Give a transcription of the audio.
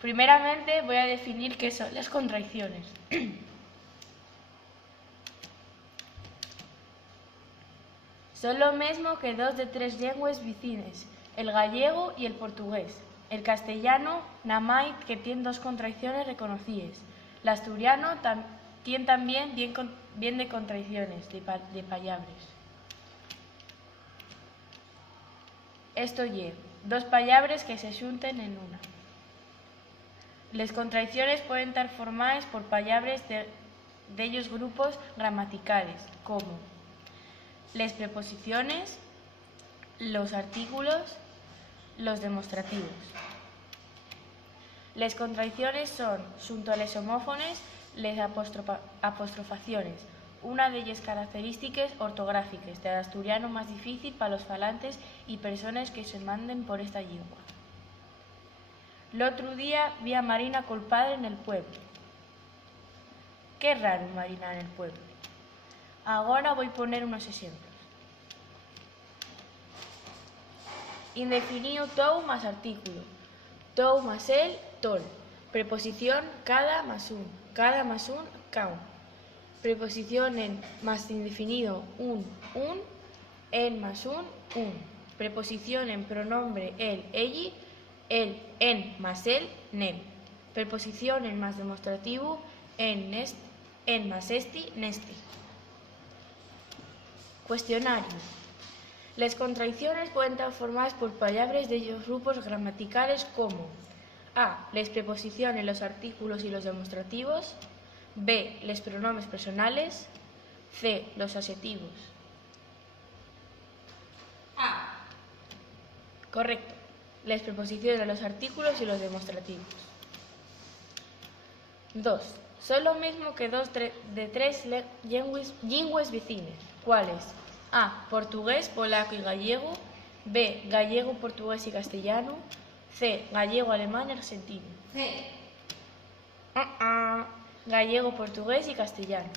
Primeramente voy a definir qué son las contracciones. Son lo mismo que dos de tres llenguas vicines, el gallego y el portugués. El castellano, namai, que tiene dos contracciones reconocidas. El asturiano tiene también bien de contracciones, de palabras. Esto es, dos palabras que se junten en una. Las contracciones pueden estar formadas por palabras de ellos grupos gramaticales, como las preposiciones, los artículos, los demostrativos. Las contracciones son, junto a los homófones, las apostrofaciones, una de ellas características ortográficas del asturiano más difícil para los falantes y personas que se manden por esta lengua. El otro día vi a Marina con el padre en el pueblo. Qué raro Marina en el pueblo. Ahora voy a poner unos ejemplos. Indefinido tou más artículo. Tou más el, tol. Preposición cada más un cau. Preposición en más indefinido un, en más un. Preposición en pronombre el, elli, el, en más el, nem. Preposición en más demostrativo en más esti, nesti. Cuestionario. Las contracciones pueden estar formadas por palabras de ellos grupos gramaticales como a. Las preposiciones, los artículos y los demostrativos. b. Los pronombres personales. c. Los adjetivos. A. Correcto. Las preposiciones, los artículos y los demostrativos. 2. Son lo mismo que dos de tres llenguas vecinas. ¿Cuáles? A. Portugués, polaco y gallego. B. Gallego, portugués y castellano. C. Gallego, alemán y argentino. C. Gallego, portugués y castellano.